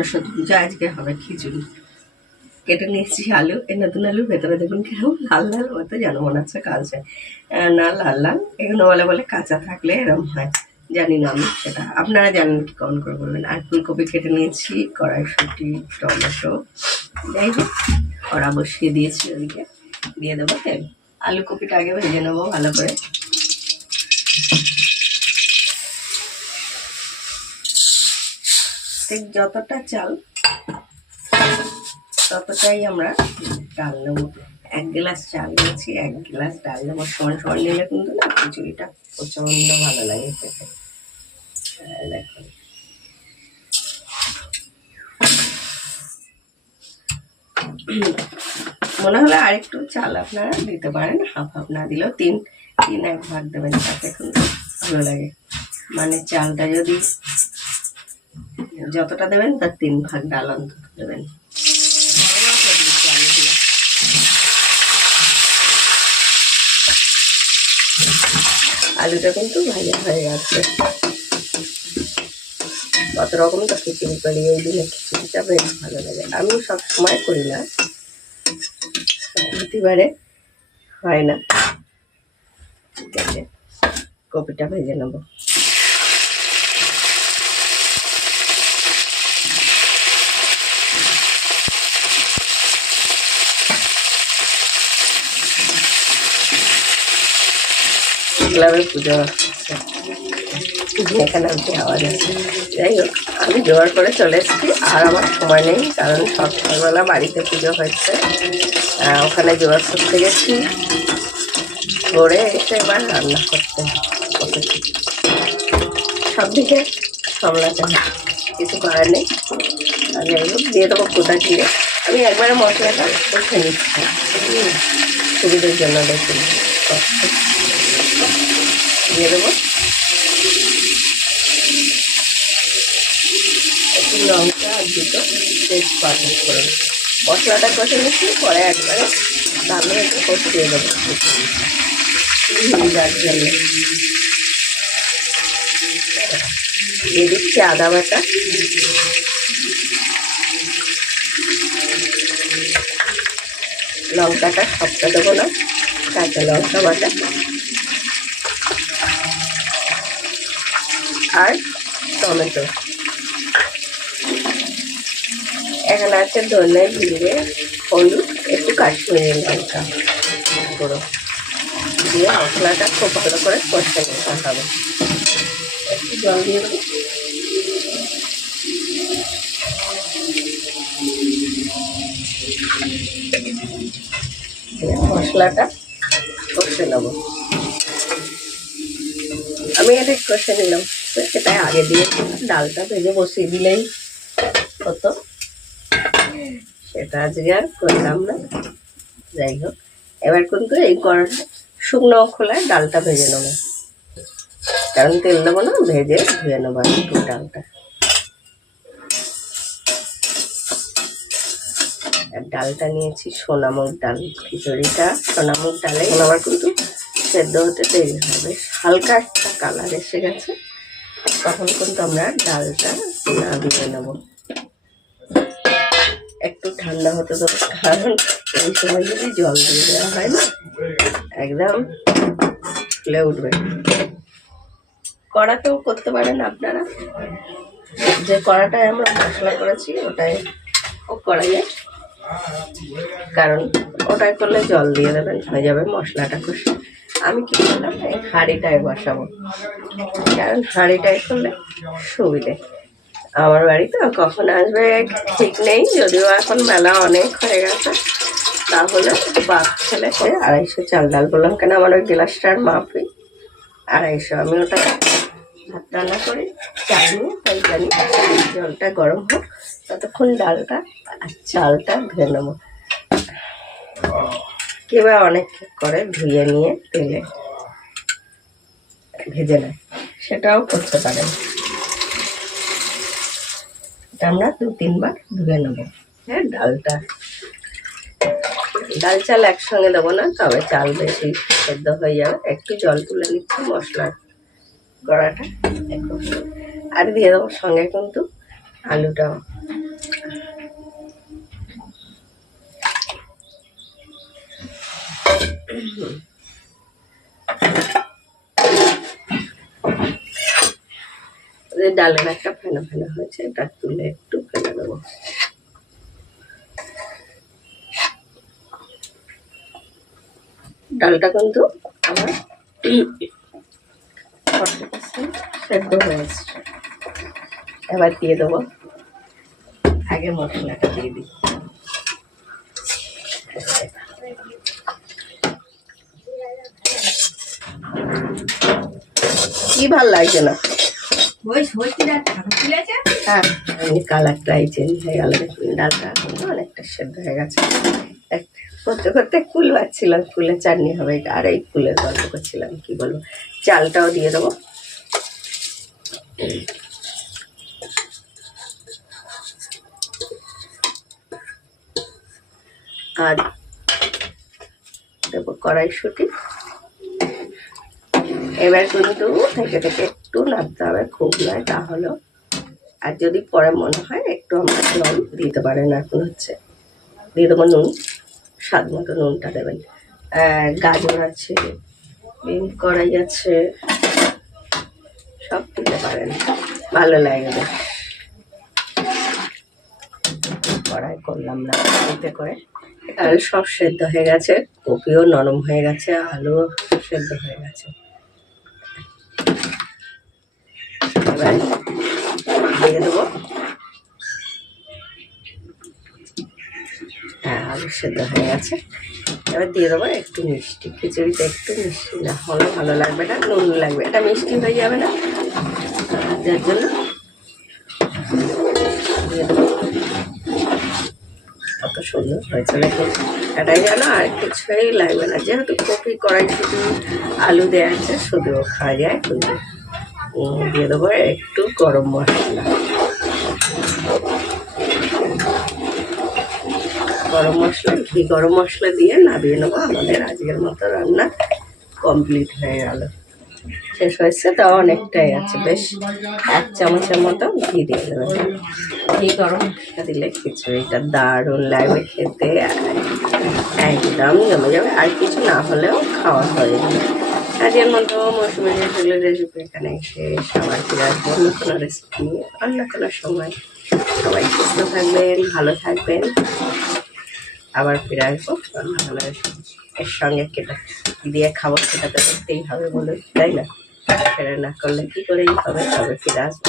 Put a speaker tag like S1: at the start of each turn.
S1: সরস্বতী পুজো, আজকে হবে খিচুড়ি। কেটে নিয়েছি আলু, এই নতুন আলু ভেতরে দেখুন কেমন লাল লাল মতো যেন মনে হচ্ছে কালচে। না, লাল লাল, এগুলো বলে বলে কাঁচা থাকলে এরম হয়, জানি না আমি সেটা। আপনারা জানেন কি কমন করে বলবেন। আর ফুলকপি কেটে নিয়েছি, কড়াইশুটি, টমেটো, যাই হোক, কড়া বসিয়ে দিয়েছি ওদিকে, দিয়ে দেবো তেল। আলু কপিটা আগে ভেজে নেব ভালো করে। ঠিক যতটা চাল, ততটাই আমরা ডাল নেব। এক গ্লাস চাল নিয়েছি, এক গ্লাস ডাল নেব। সমান সমান নিলে কিন্তু না খিচুড়িটা প্রচণ্ড ভালো লাগে খেতে। দেখুন মনে হলে আরেকটু চাল আপনারা দিতে পারেন, হাফ হাফ না দিলেও তিন তিন এক ভাগ দেবেন, তাতে কিন্তু ভালো লাগে। মানে চালটা যদি যতটা দেবেন, তার তিন ভাগ ডাল অন্তত দেবেন। আলুটা কিন্তু ভাজা হয়ে গেছে। কত রকম তো খিচুড়ি করি, এই দিনে খিচুড়িটা বেশ ভালো লাগে। আমি সব সময় করি না। প্রতিবারে হয় না। ঠিক আছে, কপিটা ভেজে নেব। ক্লাবে পুজো হচ্ছে। এখানে হচ্ছে আওয়াজ আছে? যাই হোক আমি জোগাড় করে চলে এসেছি আর আমার সময় নেই কারণ সকালবেলা বাড়িতে পুজো আহ, ওখানে জোগাড় করতে গেছি। করে এসে এবার রান্না করতে সব দিকে সামলাতে কিছু করার নেই। যাই হোক দিয়ে দেবো কোটা জিরে আমি একবারে মশলাটা কষে নিচ্ছি। সুবিধার জন্য দেখুন দিয়ে দেবো। একটু লঙ্কা আর দুটো তেজপাত করে মশলাটা কষে নিচ্ছি, পরে একবারে দামে একটু কষিয়ে দেবো। যার জন্য। দিয়ে দিচ্ছি আদা বাটা। লঙ্কাটা সবটা দেবো না, কাঁচা লঙ্কা বাটা। আর টমেটো। এখানে আছে ধনে জিরে, হলুদ, একটু কাশ্মীরি লঙ্কা গুঁড়ো। দিয়ে মশলাটা খুব ভালো করে কষে নিতে হবে। একটু জল দিয়ে মশলাটা কষে নেব। আমি এটা কষে নিলাম। তো সেটাই আগে দিয়ে ডালটা ভেজে বসিয়ে দিলেই হতো। সেটা আজকে আর করলাম না। যাই হোক, এবার কিন্তু এই কড়াটা শুকনো খোলায় ডালটা ভেজে নেব। কারণ তেল দেবো না, ভেজে ধুয়ে নেব একটু ডালটা। আর ডালটা নিয়েছি সোনামুগ ডাল, খিচুড়িটা। সোনামুগ ডালে আবার কিন্তু সেদ্ধ হতে দেরি হবে। হালকা একটা কালার এসে গেছে। তখন কিন্তু আমরা ডালটা না দিয়ে নেব। একটু ঠান্ডা হতে দেবো কারণ এই সময় যদি জল দিয়ে দেওয়া হয় না, একদম ফুলে উঠবে। কড়াতেও করতে পারেন আপনারা। যে কড়াটায় আমরা মশলা করেছি, ওটাই ও করা যায় কারণ ওটাই করলে জল দিয়ে দেবেন, হয়ে যাবে মশলাটা কষে আমি কি করলাম? এই হাঁড়িটায় বসাবো। কারণ হাঁড়িটায় করলে সুবিধে। আমার বাড়িতে কখন আসবে ঠিক নেই, যদিও এখন মেলা অনেক হয়ে গেছে। তাহলে বাদ ছেলে করে আড়াইশো চাল ডাল বললাম কেন আমার ওই গ্লাসটার মাপই? আড়াইশো। আমি ওটা ভাত রান্না করি, চাল নিয়ে, তাই জানি। জলটা গরম হোক, ততক্ষণ ডালটা আর চালটা ধুয়ে নেব। কিংবা অনেক করে ধুয়ে নিয়ে তেলে ভেজে নেয় সেটাও করতে পারেন। আমরা দু তিনবার ধুয়ে নেব। হ্যাঁ ডালটা। ডাল চাল একসঙ্গে দেবো না, তবে চাল বেশি সেদ্ধ হয়ে যাবে। একটু জল তুলে নিচ্ছি মশলার গড়াটা আর দিয়ে দেবো সঙ্গে কিন্তু আলুটাও। ডালের একটা ফেনা ফেনা হয়েছে, এটা তুলে একটু ফেলে দেবো। ডালটা কিন্তু আমার এবার দিয়ে দেবো। আগে মশলাটা দিয়ে দিই। কি ভালো লাগছে না? হ্যাঁ চেঞ্জ হয়ে গেল। ডালটা অনেকটা সেদ্ধ হয়ে গেছে। করতে করতে কুল কুলের চাটনি হবে আর এই কুলের গল্প করছিলাম কি বলব? চালটাও দিয়ে দেবো। আর দেবো কড়াইশুটি। এবার কিন্তু থেকে থেকে একটু নাড়তে হবে, খুব নয় তাহলেও আর যদি পরে মনে হয়, একটু আমরা জল দিতে পারেন এখন হচ্ছে। দিয়ে দেবো নুন, স্বাদ মতো নুনটা দেবেন। গাজর আছে, বিন কড়াই আছে, সব দিতে পারেন। ভালো লাগে বেশ। কড়াই করলাম না, এতে করে। সব সেদ্ধ হয়ে গেছে, কপিও নরম হয়ে গেছে, আলুও সেদ্ধ হয়ে গেছে। এবার দেবো। হ্যাঁ আলু সেদ্ধ হয়ে গেছে। এবার দিয়ে দেবো একটু মিষ্টি। খিচুড়িতে একটু মিষ্টি না হলে ভালো লাগবে না, নুন লাগবে। এটা মিষ্টি হয়ে যাবে না। যার জন্য দিয়ে দেবো। কত সুন্দর হয়েছে দেখুন এটাই জানো আর কিছুই লাগবে না। যেহেতু কপি কড়াই শুধু আলু দেওয়া আছে শুধু খাওয়া যায়, কিন্তু দিয়ে দেবো, একটু গরম মশলা। গরম মশলা, ঘি গরম মশলা দিয়ে নামিয়ে নেব, আমাদের আজকের মতো রান্না কমপ্লিট হয়ে গেল। শেষ হয়েছে তাও অনেকটাই আছে, বেশ এক চামচের মতো ঘি দিয়ে দেবেন ঘি গরম মশলা দিলে খিচুড়িটা দারুণ লাগবে খেতে, একদম জমে যাবে, আর কিছু না হলেও খাওয়া হয়ে যাবে। আজকের মতো মৌসুমি রেসিপির রেসিপি এখানে শেষ আবার ফিরে আসব। অন্য কোনো রেসিপি নিয়ে অন্য কোনো সময়। সবাই সুস্থ থাকবেন, ভালো থাকবেন। আবার ফিরে আসব অন্য কোনো এর সঙ্গে কেটে দিয়ে খাব, সেটা তো করতেই হবে বলে, তাই না? সেটা না করলে কি করেই হবে? তবে ফিরে আসব।